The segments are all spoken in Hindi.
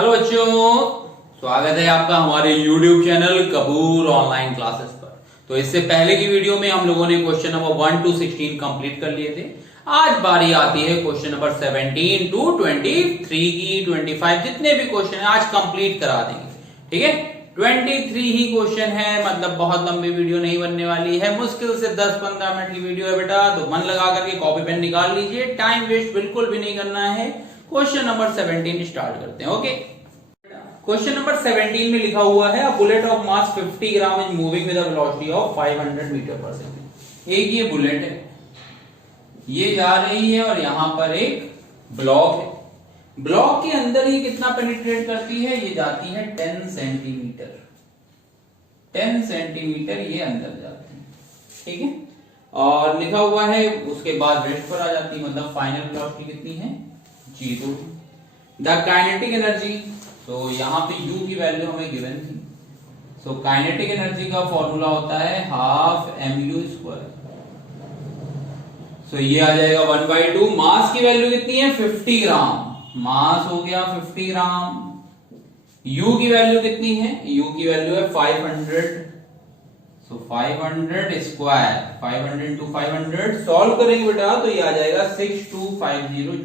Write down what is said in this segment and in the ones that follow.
हेलो बच्चों, स्वागत है आपका हमारे YouTube channel Kapoor online classes पर। तो इससे पहले की वीडियो में हम लोगों ने क्वेश्चन नंबर 1 to 16 कंप्लीट कर लिए थे। आज बारी आती है क्वेश्चन नंबर 17 to 23 की। 25 जितने भी क्वेश्चन है आज कंप्लीट करा देंगे, ठीक है। 23 ही क्वेश्चन है, मतलब बहुत लंबी वीडियो नहीं बनने वाली है। मुश्किल से 10-15 मिनट की वीडियो है बेटा, तो मन लगा करके कॉपी पेन निकाल लीजिए। टाइम वेस्ट बिल्कुल भी नहीं करना है। क्वेश्चन नंबर 17 स्टार्ट करते हैं। ओके, क्वेश्चन नंबर 17 में लिखा हुआ है a bullet of mass 50 gram is moving with a velocity of 500 metre per second. एक ये बुलेट है, ये जा रही है और यहां पर एक ब्लॉक है। ब्लॉक के अंदर ये कितना पेनिट्रेट करती है? ये जाती है 10 सेंटीमीटर। 10 सेंटीमीटर ये अंदर जाती है, ठीक है। और लिखा हुआ है उसके बाद रेस्ट पर आ जाती है, मतलब फाइनल वेलोसिटी कितनी है? 0। द काइनेटिक एनर्जी, तो यहाँ पे U की वैल्यू हमें गिवन थी। सो काइनेटिक एनर्जी का फॉर्मूला होता है हाफ mu²। सो ये आ जाएगा 1/2। मास की वैल्यू कितनी है? 50 ग्राम। मास हो गया 50 ग्राम। U की वैल्यू कितनी है? U की वैल्यू है 500। सो 500 स्क्वायर, 500 into 500 सॉल्व करेंगे बेटा तो ये आ जाएगा 6250 जूल।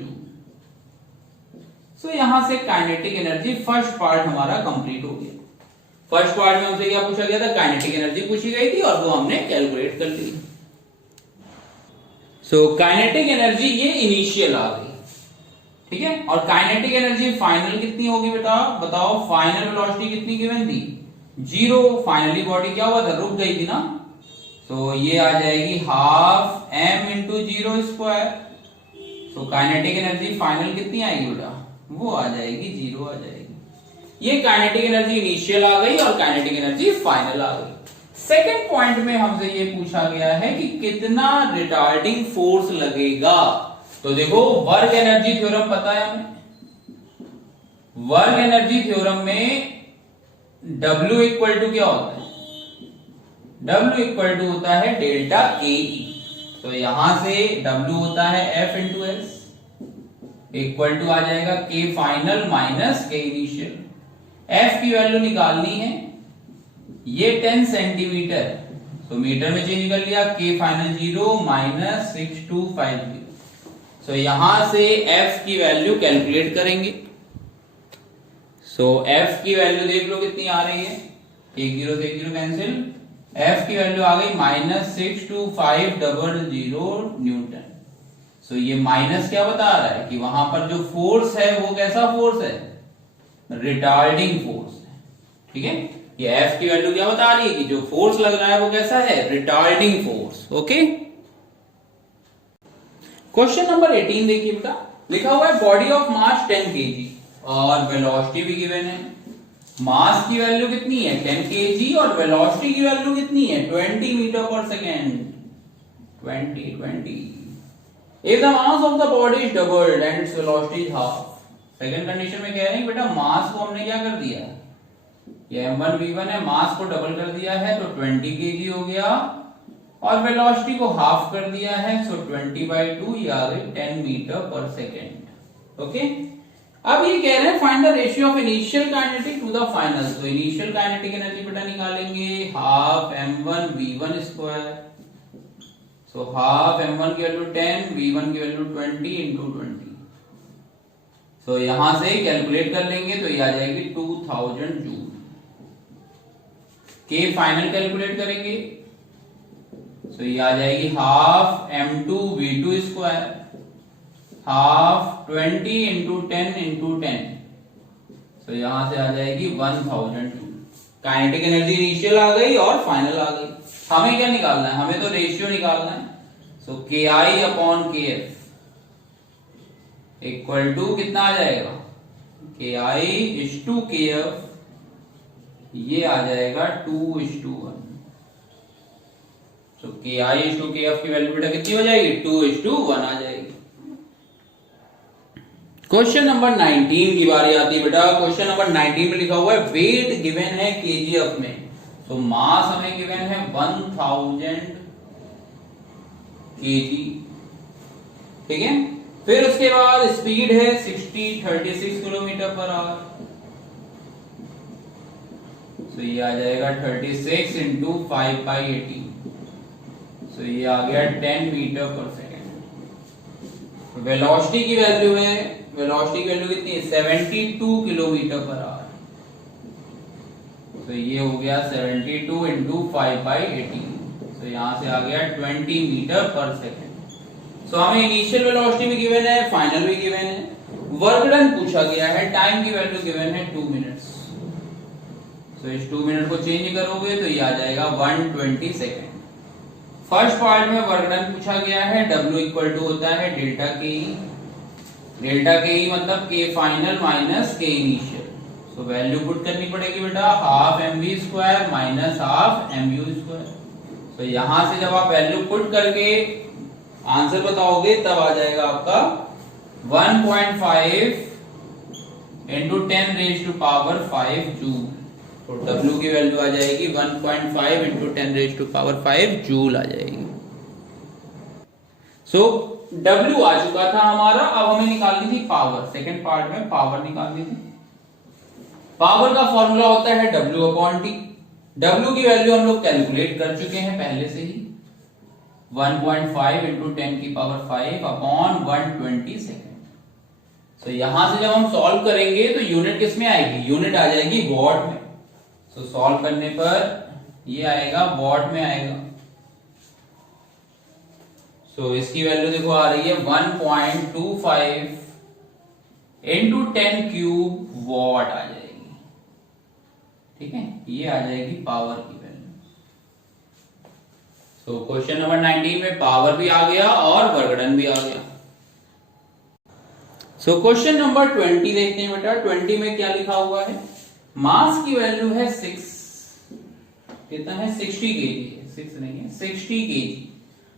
तो यहां से काइनेटिक एनर्जी फर्स्ट पार्ट हमारा कंप्लीट हो गया। फर्स्ट पार्ट में हमसे क्या पूछा गया था? काइनेटिक एनर्जी पूछी गई थी और वो हमने कैलकुलेट कर ली। सो काइनेटिक एनर्जी ये इनिशियल आ गई, ठीक है। और काइनेटिक एनर्जी फाइनल कितनी होगी बेटा? बताओ, फाइनल वेलोसिटी कितनी गिवन थी? 0। फाइनली बॉडी क्या हुआ था? रुक गई थी ना। सो ये आ जाएगी हाफ m into 0 स्क्वायर। सो काइनेटिक एनर्जी फाइनल कितनी आएगी बेटा? वो आ जाएगी 0 आ जाएगी। ये काइनेटिक एनर्जी इनिशियल आ गई और काइनेटिक एनर्जी फाइनल आ गई। सेकंड पॉइंट में हमसे ये पूछा गया है कि कितना रिटार्डिंग फोर्स लगेगा। तो देखो, वर्क एनर्जी थ्योरम पता है हमें। वर्क एनर्जी थ्योरम में W इक्वल टू क्या होता है? W इक्वल टू होता है डेल्टा के। तो यहां से W होता है F into S equal to आ जाएगा K final minus K initial. F की वैल्यू निकालनी है, ये 10 सेंटीमीटर, तो मीटर में चेंज कर लिया। के फाइनल 0 माइनस 6250। सो यहां से F की वैल्यू कैलकुलेट करेंगे। सो F की वैल्यू देख लो कितनी आ रही है। 1 0 से 1 0 कैंसिल। F की वैल्यू आ गई माइनस 6250 न्यूटन। सो ये माइनस क्या बता रहा है कि वहां पर जो फोर्स है वो कैसा फोर्स है? रिटार्डिंग फोर्स है, ठीक है। ये F की वैल्यू क्या बता रही है कि जो फोर्स लग रहा है वो कैसा है? Retarding force. Okay, question number 18 देखिए बेटा, लिखा हुआ है बॉडी ऑफ मास 10 kg और वेलोसिटी भी गिवन है। मास की वैल्यू कितनी है? 10 kg और वेलोसिटी की वैल्यू कितनी है? 20 मीटर पर second. 20 If the mass of the body is doubled and its velocity is half, second condition में कह रहे हैं बेटा मास को हमने क्या कर दिया? ये m1 v1 है, मास को डबल कर दिया है तो 20 kg हो गया और वेलोसिटी को हाफ कर दिया है। सो 20/2 ये आ गई 10 मीटर पर सेकेंड। ओके, अब ये कह रहे हैं find the ratio of initial kinetic to the final. तो इनिशियल काइनेटिक एनर्जी बेटा निकालेंगे हाफ m1 v1 स्क्वायर। तो हाफ m1 की वैल्यू 10, v1 की वैल्यू 20 इंटू 20। सो यहां से कैलकुलेट कर लेंगे तो ये आ जाएगी 2000 जूल। के फाइनल कैलकुलेट करेंगे तो ये आ जाएगी half m2 v2 square, half 20 into 10 into 10। सो यहां से आ जाएगी 1000 जूल। काइनेटिक एनर्जी इनिशियल आ गई और फाइनल आ गई। हमें क्या निकालना है? हमें तो रेशियो निकालना है। सो के आई अपॉन के एफ इक्वल टू कितना आ जाएगा? के आई इज टू के एफ, ये आ जाएगा 2:1। सो के आई इज टू के एफ की वैल्यू बेटा कितनी हो जाएगी? 2:1 आ जाएगी। क्वेश्चन नंबर 19 की बारी आती है बेटा। क्वेश्चन नंबर 19 में लिखा हुआ है वेट गिवन है केजीएफ में। तो मास हमें गिवन है 1000 kg, ठीक है। फिर उसके बाद स्पीड है 36 किलोमीटर पर आवर। तो ये आ जाएगा 36 इंटू 5/18, तो ये आ गया 10 मीटर पर सेकेंड। वेलोसिटी की वैल्यू है, वेलोसिटी की वैल्यू कितनी है 72 किलोमीटर पर आवर, तो ये हो गया 72 इंटू 5/18, तो यहाँ से आ गया 20 मीटर पर सेकेंड। सो हमें इनिशियल वेलोसिटी भी गिवन है, फाइनल भी गिवन है, वर्क डन पूछा गया है, टाइम की वैल्यू गिवन है 2 मिनट्स। तो इस 2 मिनट को चेंज करोगे तो ये आ जाएगा 120 सेकेंड। फर्स्ट पार्ट में वर्क डन पूछा गया है, W इक्वल टू होता है डेल्टा के ई, डेल्टा के ई मतलब के फाइनल माइनस के इनिशियल। तो वैल्यू पुट करनी पड़ेगी बेटा, half mv square minus half mu square. तो यहां से जब आप वैल्यू पुट करके आंसर बताओगे तब आ जाएगा आपका 1.5 into 10 raise to power 5 joule. तो W की वैल्यू आ जाएगी 1.5 into 10 raise to power 5 joule आ जाएगी। सो W आ चुका था हमारा, अब हमें निकालनी थी पावर। सेकंड पार्ट में पावर निकालनी थी। पावर का फॉर्मूला होता है W अपॉन T। W की वैल्यू हम लोग कैलकुलेट कर चुके हैं पहले से ही, 1.5 इंटू 10 की पावर 5 अपॉन 120 सेकेंड। तो यहां से जब हम सॉल्व करेंगे तो यूनिट किस में आएगी, यूनिट आ जाएगी वॉट में। तो सॉल्व करने पर ये आएगा वॉट में आएगा। सो इसकी वैल्यू देखो आ रही है 1.25 इंटू 10 क्यूब वॉट आ जाएगी। ठीक है, ये आ जाएगी पावर की वैल्यू। सो क्वेश्चन नंबर 19 में पावर भी आ गया और वर्क डन भी आ गया। सो क्वेश्चन नंबर 20 देखते हैं बेटा। 20 में क्या लिखा हुआ है, मास की वैल्यू है 6, कितना है 60 केजी है, 6 नहीं है 60 केजी।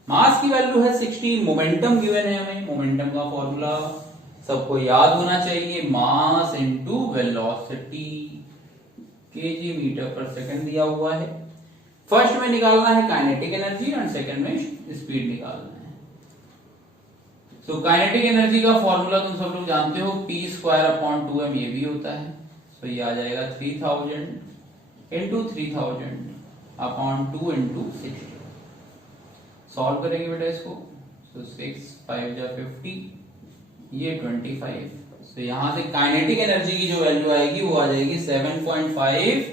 मास की वैल्यू है 60, मोमेंटम गिवन है हमें। मोमेंटम का फॉर्मूला सबको याद होना चाहिए, mass into velocity, KG metre per second दिया हुआ है। फर्स्ट में निकालना है काइनेटिक एनर्जी और सेकंड में स्पीड निकालना है। सो काइनेटिक एनर्जी का फॉर्मूला तुम सब लोग जानते हो, p स्क्वायर अपॉन 2m, ये भी होता है। तो ये आ जाएगा 3000 इंटू 3000 अपॉन 2 इंटू 60। सॉल्व करेंगे बेटा इसको। सो 6 5 जा 50, ये 25। तो यहां से काइनेटिक एनर्जी की जो वैल्यू आएगी वो आ जाएगी 7.5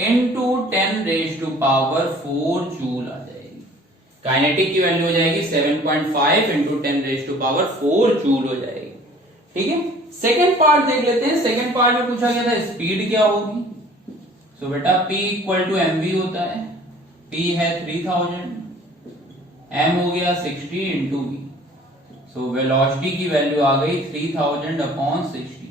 into 10 raise to power 4 joule आ जाएगी। काइनेटिक की वैल्यू हो जाएगी 7.5 into 10 raise to power 4 joule हो जाएगी। ठीक है, सेकेंड पार्ट देख लेते हैं। सेकेंड पार्ट में पूछा गया था स्पीड क्या होगी। सो बेटा P इक्वल टू mv होता है, P है 3000, m हो गया 60 इंटू v। सो वेलोसिटी की वैल्यू आ गई 3000 अपॉन 60।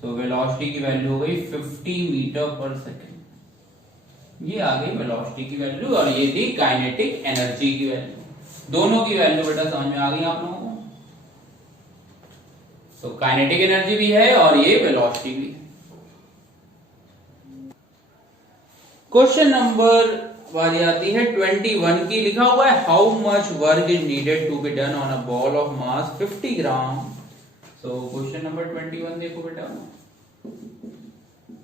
सो वेलोसिटी की वैल्यू हो गई 50 मीटर पर सेकेंड। ये आ गई वेलोसिटी की वैल्यू और ये थी काइनेटिक एनर्जी की वैल्यू। दोनों की वैल्यू बेटा समझ में आ गई आप लोगों को। तो काइनेटिक एनर्जी भी है और ये वेलोसिटी भी है। क्वेश्चन नंबर बारी आती है 21 की। लिखा हुआ है how much work is needed to be done on a ball of mass 50 gram. So question number 21 देखो बेटा,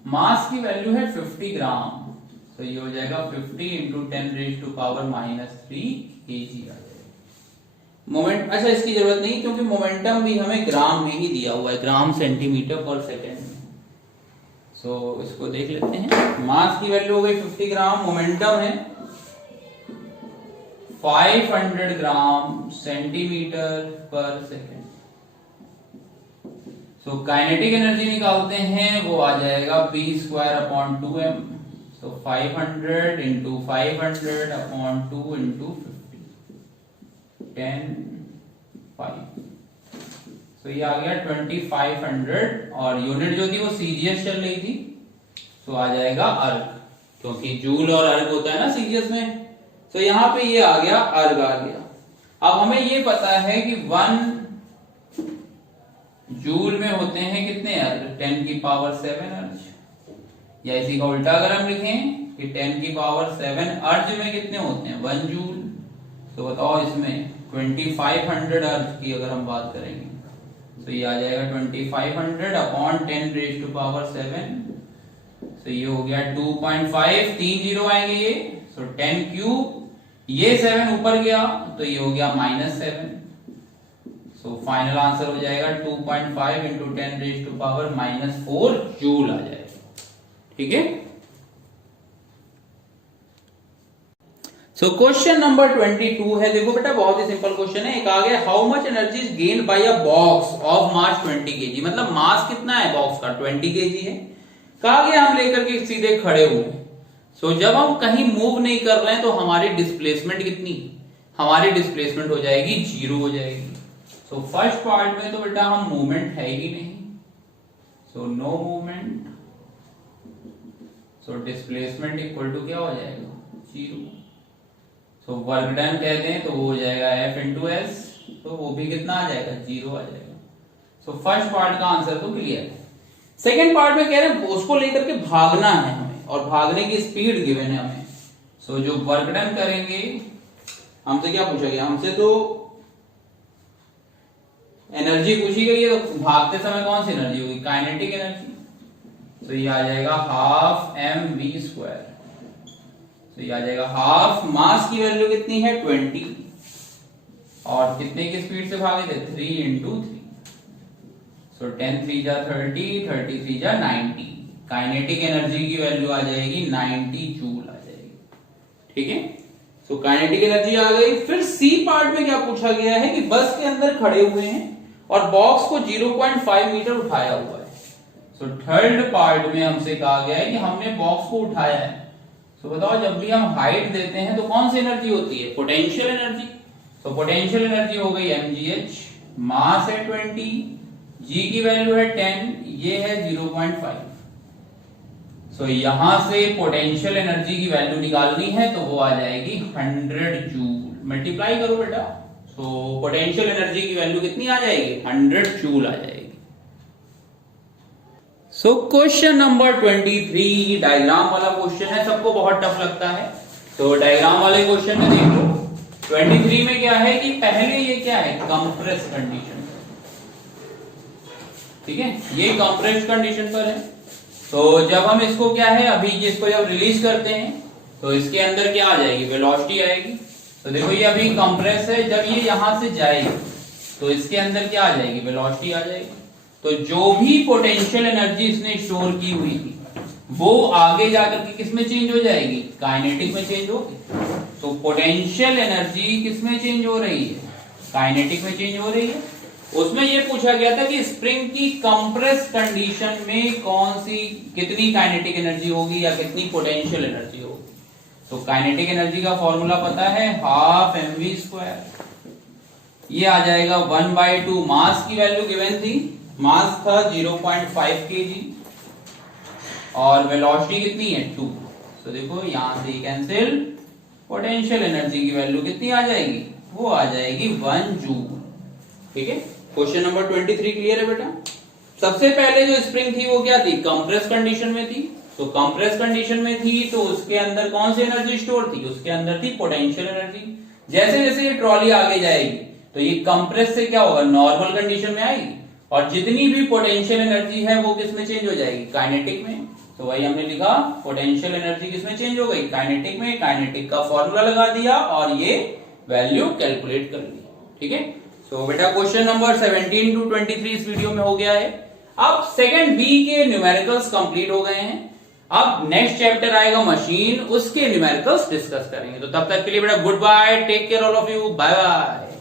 मास की वैल्यू है 50 ग्राम। तो ये हो जाएगा 50 into 10 raise to power -3 KG आ जाएगा। मोमेंट, अच्छा इसकी जरूरत नहीं क्योंकि मोमेंटम भी हमें ग्राम में ही दिया हुआ है, ग्राम सेंटीमीटर पर सेकेंड में। सो इसको देख लेते हैं। मास की वैल्यू हो गई 50 ग्राम, मोमेंटम है 500 ग्राम सेंटीमीटर पर सेकेंड। सो काइनेटिक एनर्जी निकालते हैं, वो आ जाएगा p स्क्वायर अपॉन 2m। सो 500 इंटू 500 अपॉन 2 इंटू 10 5। तो ये आ गया 2500 और यूनिट जो थी वो सीजीएस चल रही थी। तो आ जाएगा अर्ग, क्योंकि जूल और अर्ग होता है ना सीजीएस में। तो यहां पे ये आ गया अर्ग आ गया। अब हमें ये पता है कि 1 जूल में होते हैं कितने अर्ग, 10 की पावर 7 अर्ज। या इसी का उल्टा अगर हम लिखें कि 10 की पावर 7 अर्ज में कितने होते हैं 1 जूल। तो बताओ इसमें 2500 अर्ज की अगर हम बात करेंगे तो ये आ जाएगा 2500 अपॉन 10 रेज टू पावर 7 तो ये हो गया 2.5, 3 जीरो आएंगे ये, सो 10 क्यूब, ये 7 ऊपर गया तो ये हो गया -7, सो फाइनल आंसर हो जाएगा 2.5 इंटू 10⁻⁻⁴ जूल आ जाएगा। ठीक है। सो क्वेश्चन नंबर 22 है, देखो बेटा बहुत ही सिंपल क्वेश्चन है। एक आ गया, how much energy is gained by a box of mass 20 kg, मतलब मास कितना है बॉक्स का 20 kg है। कहा गया हम लेकर के सीधे खड़े हुए, सो जब हम कहीं मूव नहीं कर रहे हैं तो हमारी डिस्प्लेसमेंट कितनी, हमारी डिस्प्लेसमेंट हो जाएगी 0 हो जाएगी। सो फर्स्ट पार्ट में तो बेटा हम मूवमेंट है ही नहीं, so no movement, so displacement equal to क्या हो जाएगा 0। सो वर्क डन कहते हैं तो वो हो जाएगा F इंटू एस, तो वो भी कितना आ जाएगा 0 आ जाएगा। सो फर्स्ट पार्ट का आंसर तो क्लियर है। सेकेंड पार्ट में कह रहे हैं उसको लेकर के भागना है हमें और भागने की स्पीड गिवन है हमें। सो जो वर्क डन करेंगे, हमसे क्या पूछा गया, हमसे तो एनर्जी पूछी गई है, तो भागते समय कौन सी एनर्जी होगी, काइनेटिक एनर्जी। तो ये आ जाएगा हाफ mv²। तो ये आ जाएगा हाफ, मास की वैल्यू कितनी है 20 और कितने की स्पीड से भागे थे 3 इंटू 3, सो 10 3 जा 30, 30 3 जा 90, काइनेटिक एनर्जी की वैल्यू आ जाएगी 90 जूल आ जाएगी। ठीक है। सो काइनेटिक एनर्जी आ गई। फिर सी पार्ट में क्या पूछा गया है कि बस के अंदर खड़े हुए हैं और बॉक्स को 0.5 मीटर उठाया हुआ है। सो थर्ड पार्ट में हमसे कहा गया है कि हमने बॉक्स को उठाया है। तो बताओ जब भी हम हाइट देते हैं तो कौन सी एनर्जी होती है, पोटेंशियल एनर्जी। तो पोटेंशियल एनर्जी हो गई mgh, मास है 20, g की वैल्यू है 10, ये है 0.5। सो यहां से पोटेंशियल एनर्जी की वैल्यू निकालनी है तो वो आ जाएगी 100 जूल। मल्टीप्लाई करो बेटा, सो पोटेंशियल एनर्जी की वैल्यू कितनी आ जाएगी 100 जूल आ जाएगी। सो क्वेश्चन नंबर 23 डायग्राम वाला क्वेश्चन है, सबको बहुत टफ लगता है। तो डायग्राम वाले क्वेश्चन में देख लो 23 में क्या है कि पहले ये क्या है कंप्रेस कंडीशन, ठीक है, ये कंप्रेस कंडीशन पर है। तो जब हम इसको क्या है अभी इसको जब रिलीज करते हैं तो इसके अंदर क्या आ जाएगी, वेलोसिटी आएगी। तो देखो ये अभी कंप्रेस है, जब ये यहां से जाएगी तो इसके अंदर क्या आ जाएगी, वेलोसिटी आ जाएगी। तो जो भी पोटेंशियल एनर्जी इसने स्टोर की हुई थी वो आगे जाकर के किस में चेंज हो जाएगी, काइनेटिक में चेंज होगी। तो पोटेंशियल एनर्जी किस में चेंज हो रही है, काइनेटिक में चेंज हो रही है। उसमें ये पूछा गया था कि स्प्रिंग की कंप्रेस कंडीशन में कौन सी कितनी काइनेटिक एनर्जी होगी या कितनी पोटेंशियल एनर्जी होगी। तो काइनेटिक एनर्जी का फॉर्मूला पता है, हाफ mv²। ये आ जाएगा 1/2, मास की वैल्यू गिवन थी, मास था 0.5 kg और वेलोसिटी कितनी है 2। तो देखो यहां से कैंसिल, पोटेंशियल एनर्जी की वैल्यू कितनी आ जाएगी, वो आ जाएगी 1 जूल। ठीक है। क्वेश्चन नंबर 23 क्लियर है बेटा। सबसे पहले जो स्प्रिंग थी वो क्या थी, कंप्रेस कंडीशन में थी। तो कंप्रेस कंडीशन में थी तो उसके अंदर कौन सी एनर्जी स्टोर थी, उसके अंदर थी पोटेंशियल एनर्जी। जैसे जैसे ये ट्रॉली आगे जाएगी तो ये कंप्रेस से क्या होगा, नॉर्मल कंडीशन में आएगी और जितनी भी पोटेंशियल एनर्जी है वो किस में चेंज हो जाएगी, काइनेटिक में। तो वही हमने लिखा, पोटेंशियल एनर्जी किस में चेंज हो गई, काइनेटिक में। काइनेटिक का फॉर्मूला लगा दिया और ये वैल्यू कैलकुलेट कर ली। ठीक है। तो बेटा क्वेश्चन नंबर 17 to 23 इस वीडियो में हो गया है। अब सेकंड बी के न्यूमेरिकल्स कंप्लीट हो गए हैं। अब नेक्स्ट चैप्टर आएगा मशीन, उसके न्यूमेरिकल्स डिस्कस करेंगे। तो तब तक के लिए बेटा goodbye, take care all of you, bye bye.